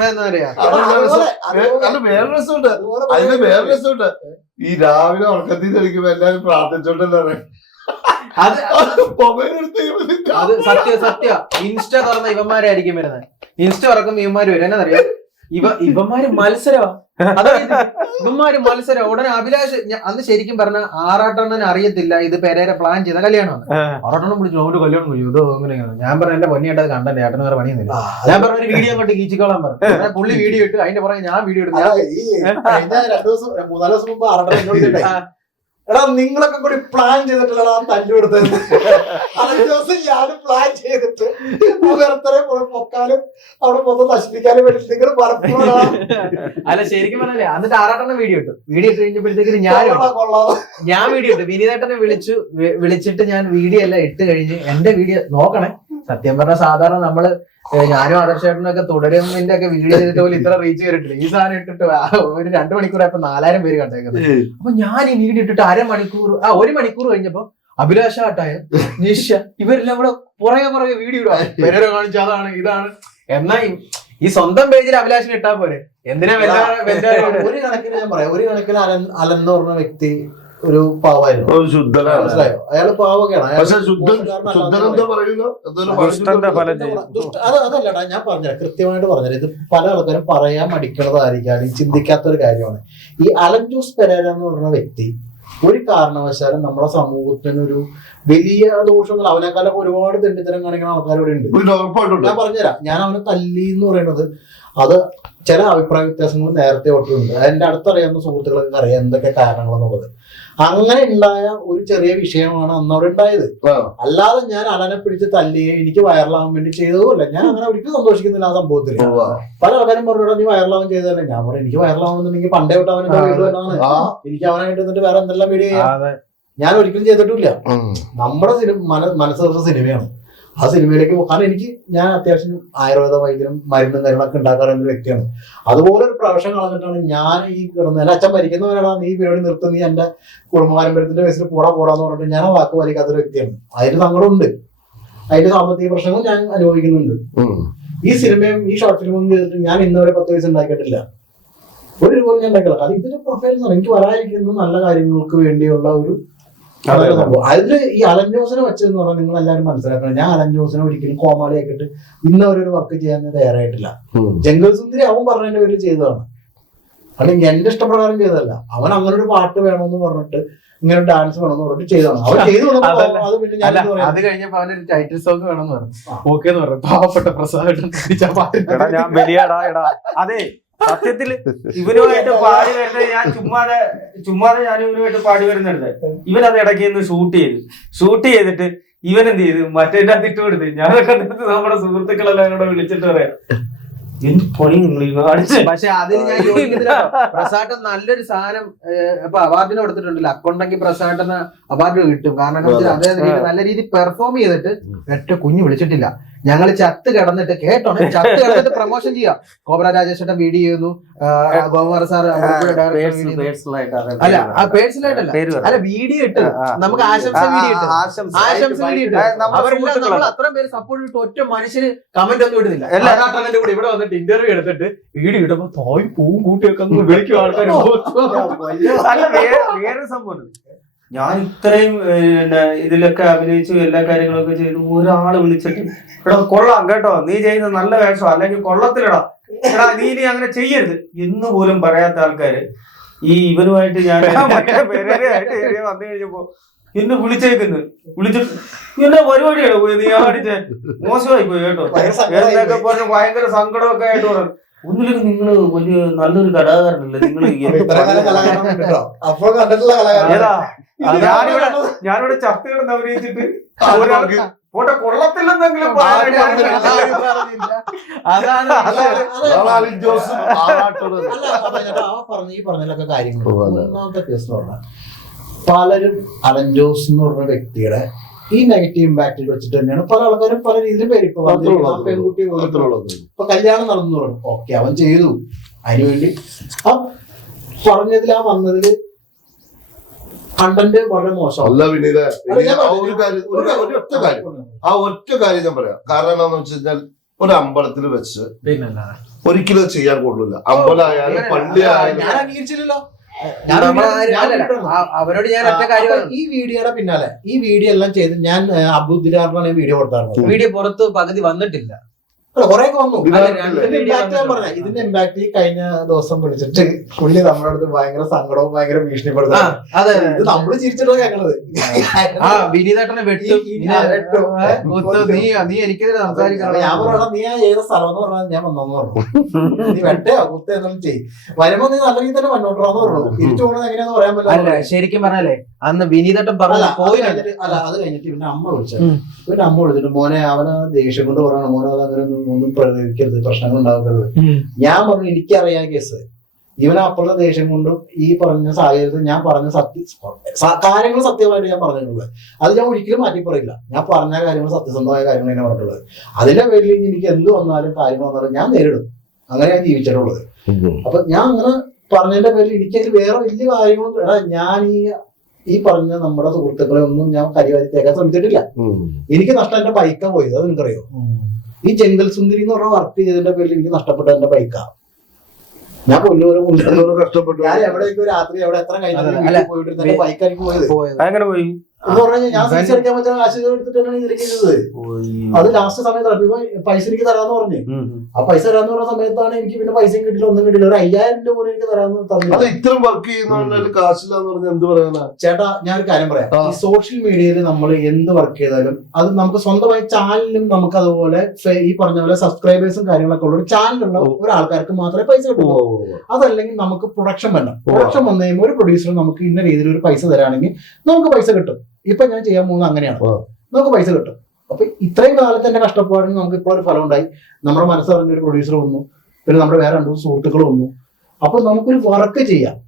വേറെ രസമുണ്ട്. അതിന് വേറെ രസമുണ്ട്. ഈ രാവിലെ ഉറക്കത്തിൽ തെളിക്കുമ്പോ എല്ലാരും പ്രാർത്ഥിച്ചോണ്ടല്ലേ അത് സത്യ ഇൻസ്റ്റ തുറന്ന ഇവന്മാരായിരിക്കും വരുന്നത്. ഇൻസ്റ്റ തുറക്കുമ്പോ ഇവന്മാര് വരും. എന്നറിയാം, ഇവന്മാര് മത്സരമാ. ഇവന്മാര് മത്സരം. ഉടനെ അഭിലാഷ് അന്ന് ശരിക്കും പറഞ്ഞ ആറാട്ടണ്ണന് അറിയത്തില്ല ഇത് പെരേരെ പ്ലാൻ ചെയ്ത കല്യാണമാണ്. ആറാട്ടണ്ണൻ വിളിച്ചു ഒരു കല്യാണം കഴിയും ഇതോ അങ്ങനെയാണ്. ഞാൻ പറഞ്ഞ എന്റെ പൊന്നിയായിട്ട് അത് കണ്ടേ, ഏട്ടന് വേറെ പണിയൊന്നുമില്ല. ഞാൻ പറഞ്ഞ ഒരു വീഡിയോ കൊണ്ട് കീച്ചിക്കോളാൻ പറഞ്ഞു. പുള്ളി വീഡിയോ ഇട്ട് അതിന്റെ പുറകെ ഞാൻ വീഡിയോ എടുത്തു. 2 ദിവസം 3-4 ദിവസം മുമ്പ് ആറാട്ടണ്ണൻ എടാ നിങ്ങളൊക്കെ കൂടി പ്ലാൻ ചെയ്തിട്ടുള്ള തല്ലു കൊടുത്തത്. അതൊരു ദിവസം ഞാനും പ്ലാൻ ചെയ്തിട്ട് വേറെ പൊക്കാനും അവിടെ മൊത്തം നശിപ്പിക്കാനും വേണ്ടി നിങ്ങൾ പലപ്പോഴും അല്ല ശരിക്കും പറഞ്ഞല്ലേ. എന്നിട്ട് ആറാട്ടണ്ണൻ വീഡിയോ ഇട്ടു. വീഡിയോ ഇട്ട് കഴിഞ്ഞപ്പോഴത്തേക്ക് ഞാൻ വീഡിയോ ഇട്ടു. വിനീതേട്ടനെ വിളിച്ചിട്ട് ഞാൻ വീഡിയോ എല്ലാം ഇട്ട് കഴിഞ്ഞ് എന്റെ വീഡിയോ നോക്കണേ. സത്യം പറഞ്ഞ സാധാരണ നമ്മള് ഞാനും ആദർശേട്ടനൊക്കെ തുടരുന്നതിന്റെ ഒക്കെ വീഡിയോ ചെയ്തിട്ട് പോലും ഇത്ര റീച്ച് ചെയ്തിട്ടില്ല. ഈ സാധനം ഇട്ടിട്ട് ഒരു 2 മണിക്കൂറായപ്പോ 4000 പേര് കണ്ടേക്കുന്നത്. അപ്പൊ ഞാൻ ഈ വീഡിയോ ഇട്ടിട്ട് 1 മണിക്കൂർ കഴിഞ്ഞപ്പോ അഭിലാഷ ആട്ടായ നിഷ ഇവരെല്ലാം കൂടെ പുറകെ വീഡിയോ ഇടുക. പെരേര കാണിച്ച അതാണ് ഇതാണ്. എന്നാ ഈ സ്വന്തം പേജിൽ അഭിലാഷിന് ഇട്ടാ പോരെ. എന്തിനാ ഒരു കണക്കിന് ഞാൻ പറയാം, ഒരു കണക്കിന് അലൻ എന്ന് പറഞ്ഞ വ്യക്തി ഒരു പാവായിരുന്നു. മനസ്സിലായോ? അയാള് പാവൊക്കെയാണ്. അതല്ലടാ ഞാൻ പറഞ്ഞ കൃത്യമായിട്ട് പറഞ്ഞത്. ഇത് പല ആൾക്കാരും പറയാൻ മടിക്കുന്നതായിരിക്കും, അല്ലെങ്കിൽ ചിന്തിക്കാത്തൊരു കാര്യമാണ്. ഈ അലൻ ജോസ് പെരേര എന്ന് പറയുന്ന വ്യക്തി ഒരു കാരണവശാലും നമ്മുടെ സമൂഹത്തിനൊരു വലിയ ദോഷങ്ങൾ, അവനെക്കാലം ഒരുപാട് തെണ്ടിത്തരം കാണിക്കുന്ന ആൾക്കാരിവിടെ ഉണ്ട്. ഞാൻ പറഞ്ഞുതരാം. ഞാൻ അവനെ തല്ലി എന്ന് പറയുന്നത് അത് ചില അഭിപ്രായ വ്യത്യാസങ്ങൾ നേരത്തെ ഒട്ടുണ്ട്. അതിന്റെ അടുത്തറിയാവുന്ന സുഹൃത്തുക്കൾക്ക് അറിയാം എന്തൊക്കെ കാരണങ്ങളെന്നുള്ളത്. അങ്ങനെ ഉണ്ടായ ഒരു ചെറിയ വിഷയമാണ് അന്ന് അവിടെ ഉണ്ടായത്. അല്ലാതെ ഞാൻ അലനെ പിടിച്ച് തല്ലിയെ എനിക്ക് വൈറലാവാൻ വേണ്ടി ചെയ്തതുമല്ല. ഞാൻ അങ്ങനെ ഒരിക്കലും സന്തോഷിക്കുന്നില്ല ആ സംഭവത്തിൽ. പല ആൾക്കാരും പറഞ്ഞു നീ വൈറലാവാൻ ചെയ്തതല്ലേ. ഞാൻ പറഞ്ഞു എനിക്ക് വൈറലാവുന്നുണ്ടെങ്കിൽ പണ്ടേ തൊട്ട് അവനെ വീട് തന്നെയാണ്. എനിക്ക് അവനായിട്ട് എന്നിട്ട് വേറെ എന്തെല്ലാം വീഡിയോ ചെയ്യാം. ഞാൻ ഒരിക്കലും ചെയ്തിട്ടില്ല. നമ്മുടെ മനസ്സ് തീർച്ച സിനിമയാണ്. ആ സിനിമയിലേക്ക് കാരണം ഞാൻ അത്യാവശ്യം ആയുർവേദ വൈദ്യം മരുന്നും കാര്യങ്ങളൊക്കെ ഉണ്ടാക്കാറുള്ള ഒരു വ്യക്തിയാണ്. അതുപോലെ ഒരു പ്രൊഫഷൻ കളഞ്ഞിട്ടാണ് ഞാൻ ഈ കിടന്നത്. എന്റെ അച്ഛൻ മരിക്കുന്നവരാണ് നീ പരിപാടി നിർത്തുന്ന നീ എന്റെ കുടുംബ പാരമ്പര്യത്തിന്റെ ബേസിൽ പോടാന്ന് പറഞ്ഞിട്ട് ഞാൻ വാക്ക് പാലിക്കാത്തൊരു വ്യക്തിയാണ്. അതിന് സങ്കടമുണ്ട്, അതിന്റെ സാമ്പത്തിക പ്രശ്നങ്ങൾ ഞാൻ അനുഭവിക്കുന്നുണ്ട്. ഈ സിനിമയും ഈ ഷോർട്ട് ഫിലിമും ചെയ്തിട്ട് ഞാൻ ഇന്നുവരെ 10 പൈസ ഉണ്ടാക്കിയിട്ടില്ല. ഒരു രൂപ ഞാൻ ഉണ്ടാക്കില്ല. അത് ഇതിന്റെ പ്രൊഫൈൽ എന്ന് പറഞ്ഞാൽ എനിക്ക് വരാതിരിക്കുന്ന നല്ല കാര്യങ്ങൾക്ക് വേണ്ടിയുള്ള ഒരു സംഭവം. അതില് ഈ അലൻ ജോസിനെ വെച്ചതെന്ന് പറഞ്ഞാൽ നിങ്ങൾ എല്ലാവരും മനസ്സിലാക്കണം. ഞാൻ അലൻ ജോസിനെ ഒരിക്കലും കോമാളിയാക്കിയിട്ട് ഇന്നവരൊരു വർക്ക് ചെയ്യാൻ തയ്യാറായിട്ടില്ല. ജംഗൽ സുന്ദരി അവൻ പറഞ്ഞതിന്റെ പേരിൽ ചെയ്തതാണ്. അല്ലെങ്കിൽ എന്റെ ഇഷ്ടപ്രകാരം ചെയ്തതല്ല. അവൻ അങ്ങനെ ഒരു പാട്ട് വേണമെന്ന് പറഞ്ഞിട്ട് ഇങ്ങനെ ഡാൻസ് വേണമെന്ന് പറഞ്ഞിട്ട് ചെയ്തതാണ്. അവൻ ചെയ്തു. അത് കഴിഞ്ഞപ്പോ അവനൊരു ടൈറ്റിൽ സോങ് വേണമെന്ന് പറഞ്ഞു. ഓക്കെ എന്ന് പറഞ്ഞു. പാവപ്പെട്ട പ്രസാദ് അതെ സത്യത്തില് ഇവനുമായിട്ട് പാടി വരുന്നത് ഞാൻ ചുമ്മാതെ ഞാൻ ഇവനുമായിട്ട് പാടി വരുന്നുണ്ട്. ഇവനത് ഇടയ്ക്ക് നിന്ന് ഷൂട്ട് ചെയ്തിട്ട് ഇവൻ എന്ത് ചെയ്തു മറ്റേ ഇട്ട് കൊടുത്ത് ഞാനൊക്കെ നമ്മുടെ സുഹൃത്തുക്കളെല്ലാം കൂടെ വിളിച്ചിട്ട് പറയാം എന്ത് പണി നിങ്ങൾ പക്ഷെ അതിൽ ഞാൻ യോജിക്കുന്നില്ല. പ്രസാദ് നല്ലൊരു സാധനം ഇപ്പൊ അവാർഡിന് കൊടുത്തിട്ടുണ്ടല്ലോ. അക്കൗണ്ടെങ്കിൽ പ്രസാദിന് അവാർഡ് കിട്ടും. കാരണം അദ്ദേഹം നല്ല രീതിയിൽ പെർഫോം ചെയ്തിട്ട് ഒറ്റ കുഞ്ഞു വിളിച്ചിട്ടില്ല. ഞങ്ങൾ ചത്ത് കിടന്നിട്ട് ചത്ത് കിടന്നിട്ട് പ്രൊമോഷൻ ചെയ്യാം. കോബ്ര രാജേഷേട്ടൻ വീഡിയോ ചെയ്യുന്നു, ഗോകുമാർ സാർ അല്ല പേഴ്സണലായിട്ടല്ല അല്ല വീഡിയോ ഇട്ട് നമുക്ക് ആശംസ വീഡിയോ ഇട്ട് നമ്മൾ അത്രയും പേര് സപ്പോർട്ട് ഇട്ട് ഒറ്റ മനുഷ്യന് കമന്റ് ഒന്നും ഇടുന്നില്ല. എല്ലാത്തിന്റെ കൂടെ ഇവിടെ വന്നിട്ട് ഇന്റർവ്യൂ എടുത്തിട്ട് വീഡിയോ ഇടുമ്പോ തോയി പൂവും കൂട്ടിയൊക്കെ വിളിക്കും ആൾക്കാർ. വേറെ സംഭവം ഞാൻ ഇത്രയും ഇതിലൊക്കെ അഭിനയിച്ചു എല്ലാ കാര്യങ്ങളൊക്കെ ചെയ്തു. ഒരാള് വിളിച്ചിട്ട് എടാ കൊള്ളാം കേട്ടോ നീ ചെയ്യുന്ന നല്ല വേഷം, അല്ലെങ്കിൽ കൊള്ളത്തിലടാ എടാ നീ ഇനി അങ്ങനെ ചെയ്യരുത് എന്ന് പോലും പറയാത്ത ആൾക്കാര് ഈ ഇവനുമായിട്ട് ഞാൻ പെരേരയായിട്ട് വന്നു കഴിഞ്ഞപ്പോ എന്നെ വിളിച്ചിട്ട് എന്നെ പരിപാടിയാണ് പോയി നീ കാണിച്ചേ മോശമായി പോയി കേട്ടോ എന്നൊക്കെ പറഞ്ഞ് ഭയങ്കര സങ്കടമൊക്കെ ആയിട്ട് പറഞ്ഞു. ഒന്നിലേക്ക് നിങ്ങള് വലിയ നല്ലൊരു കലാകാരനല്ലേ നിങ്ങൾ. ഞാനിവിടെ ചത്ത് കിടന്ന് അഭിനയിച്ചിട്ട് പോട്ടെ കൊള്ളത്തില്ലെന്നെങ്കിലും പറഞ്ഞതിലൊക്കെ കാര്യങ്ങൾ. ഒന്നാമത്തെ കേസ് എന്ന് പറഞ്ഞാൽ പലരും അലൻ ജോസ് എന്ന് പറഞ്ഞ വ്യക്തിയുടെ ഈ നെഗറ്റീവ് ഇമ്പാക്റ്റിൽ വെച്ചിട്ട് തന്നെയാണ് പല ആൾക്കാരും പല രീതിയിലും പേര് ഇപ്പൊ പെൺകുട്ടി ഇപ്പൊ കല്യാണം നടന്നു പറഞ്ഞു. ഓക്കെ അവൻ ചെയ്തു, അതിനുവേണ്ടി ആ പറഞ്ഞതിൽ ആ വന്നതില് കണ്ടന്റ് വളരെ മോശം. അല്ല വിനീത ഒറ്റ കാര്യം ഞാൻ പറയാം. കാരണം എന്താണെന്ന് വെച്ച് കഴിഞ്ഞാൽ ഒരു അമ്പലത്തിൽ വെച്ച് ഒരിക്കലും അത് ചെയ്യാൻ കൊള്ളില്ല. അമ്പലമായാലും പള്ളി ആയാലും ഞാൻ അംഗീകരിച്ചില്ലല്ലോ. അവരോട് ഞാൻ ഒറ്റ കാര്യം, ഈ വീഡിയോയുടെ പിന്നാലെ ഈ വീഡിയോ എല്ലാം ചെയ്ത് ഞാൻ അബുദ്ദിനാറിനാണ് വീഡിയോ കൊടുത്തായിരുന്നു. വീഡിയോ പുറത്ത് പകുതി വന്നിട്ടില്ല. കുറെ വന്നു. ഇതിനകത്ത് ഇതിന്റെ ഇമ്പാക്ട് ഈ കഴിഞ്ഞ ദിവസം വിളിച്ചിട്ട് പുള്ളി നമ്മുടെ അടുത്ത് ഭയങ്കര സങ്കടവും ഭയങ്കര ഭീഷണിപ്പെടുത്തുന്നത്. അതെ, ഇത് നമ്മള് ചിരിച്ചിട്ടാ കേൾക്കണത്. വിനീതേട്ടനെ വെട്ടും, നീ എനിക്കെതിരെ സംസാരിക്കണം. ഞാൻ പറയണ നീ ഏത് സ്ഥലം എന്ന് പറഞ്ഞാൽ ഞാൻ വന്നെന്ന് പറഞ്ഞു. നീ വെട്ടയോ കുത്ത എന്തെങ്കിലും ചെയ്യും, വരുമ്പോ നീ നല്ല രീതിയിൽ തന്നെ മുന്നോട്ടാന്ന് പറഞ്ഞു. തിരിച്ചു പോകുന്നത് എങ്ങനെയാന്ന് പറയാൻ പറ്റില്ല. ശരിക്കും പറഞ്ഞാലേ അന്ന് വിനീതേട്ടൻ പറഞ്ഞ പോയി. അല്ല, അത് കഴിഞ്ഞിട്ട് പിന്നെ അമ്മ വിളിച്ചത്. പിന്നെ അമ്മ വിളിച്ചിട്ട് മോനെ അവന് ദേഷ്യം കൊണ്ട് പറയണം, മോനെ അത് അങ്ങനെ ഒന്നും പ്രകടിക്കരുത്, പ്രശ്നങ്ങൾ ഉണ്ടാക്കരുത്. ഞാൻ പറഞ്ഞു എനിക്കറിയാം കേസ്. ഇവനെ അപ്പോഴത്തെ ദേഷ്യം കൊണ്ടും ഈ പറഞ്ഞ സാഹചര്യത്തിൽ ഞാൻ പറഞ്ഞ കാര്യങ്ങൾ സത്യമായിട്ട് ഞാൻ പറഞ്ഞിട്ടുള്ളത്. അത് ഞാൻ ഒരിക്കലും മാറ്റി പറയില്ല. ഞാൻ പറഞ്ഞ കാര്യങ്ങൾ സത്യസന്ധമായ കാര്യങ്ങൾ ഞാൻ പറഞ്ഞിട്ടുള്ളത്. അതിന്റെ പേരിൽ എനിക്ക് എന്ത് വന്നാലും കാര്യങ്ങൾ വന്നാലും ഞാൻ നേരിടും. അങ്ങനെ ഞാൻ ജീവിച്ചിട്ടുള്ളത്. അപ്പൊ ഞാൻ അങ്ങനെ പറഞ്ഞതിന്റെ പേരിൽ എനിക്കതിൽ വേറെ വലിയ കാര്യങ്ങളും ഞാൻ ഈ പറഞ്ഞ നമ്മുടെ സുഹൃത്തുക്കളെ ഒന്നും ഞാൻ കരിവാരിത്തേക്കാൻ ശ്രമിച്ചിട്ടില്ല. എനിക്ക് നഷ്ടം എന്റെ ബൈക്കാ പോയത്. അത് നിനക്കറിയോ? ഈ ജംഗൽ സുന്ദരി എന്ന് പറഞ്ഞ വർക്ക് ചെയ്തതിന്റെ പേരിൽ എനിക്ക് നഷ്ടപ്പെട്ട എന്റെ ബൈക്കാ. ഞാൻ കൊല്ലൂരും കഷ്ടപ്പെട്ടു. ഞാൻ എവിടേക്ക് രാത്രി എവിടെ എത്ര കഴിഞ്ഞാൽ പോയിട്ട് ബൈക്ക് എനിക്ക് പോയത്. അങ്ങനെ പോയി എന്ന് പറഞ്ഞാൽ ഞാൻ തിരിച്ചടിക്കാൻ പറ്റുന്ന കാശ് എടുത്തിട്ടാണ് ഇതിലേക്ക് ചെയ്തത്. അത് ലാസ്റ്റ് സമയത്ത് പൈസ എനിക്ക് തരാന്ന് പറഞ്ഞു. ആ പൈസ തരാന്ന് പറഞ്ഞ സമയത്താണ് എനിക്ക് പിന്നെ പൈസയും കിട്ടില്ല, ഒന്നും കിട്ടില്ല. ഒരു 5000 രൂപ പോലും എനിക്ക് തരാന്ന് തന്നു. അത് ഇത്രയും വർക്ക് ചെയ്യുന്ന കാശില്ലാന്ന് പറഞ്ഞാൽ എന്ത് പറയാനാ ചേട്ടാ? ഞാനൊരു കാര്യം പറയാം. ഈ സോഷ്യൽ മീഡിയയിൽ നമ്മൾ എന്ത് വർക്ക് ചെയ്താലും അത് നമുക്ക് സ്വന്തമായി ചാനലിനും നമുക്ക് അതുപോലെ ഈ പറഞ്ഞ പോലെ സബ്സ്ക്രൈബേഴ്സും കാര്യങ്ങളൊക്കെ ഉള്ള ഒരു ചാനലുള്ള ഒരാൾക്കാർക്ക് മാത്രമേ പൈസ കിട്ടുള്ളൂ. അതല്ലെങ്കിൽ നമുക്ക് പ്രൊഡക്ഷൻ വേണം. പ്രൊഡക്ഷൻ വന്നു കഴിയുമ്പോൾ ഒരു പ്രൊഡ്യൂസർ നമുക്ക് ഇന്ന രീതിയിൽ ഒരു പൈസ തരാണെങ്കിൽ നമുക്ക് പൈസ കിട്ടും. ഇപ്പൊ ഞാൻ ചെയ്യാൻ പോകുന്നത് അങ്ങനെയാണ്. നമുക്ക് പൈസ കിട്ടും. അപ്പൊ ഇത്രയും കാലത്ത് എന്റെ കഷ്ടപ്പാടിന് നമുക്ക് ഇപ്പോൾ ഒരു ഫലം ഉണ്ടായി. നമ്മുടെ മനസ്സറിഞ്ഞ ഒരു പ്രൊഡ്യൂസർ വന്നു, പിന്നെ നമ്മുടെ വേറെ 2 സുഹൃത്തുക്കൾ വന്നു. അപ്പൊ നമുക്കൊരു വർക്ക് ചെയ്യാം.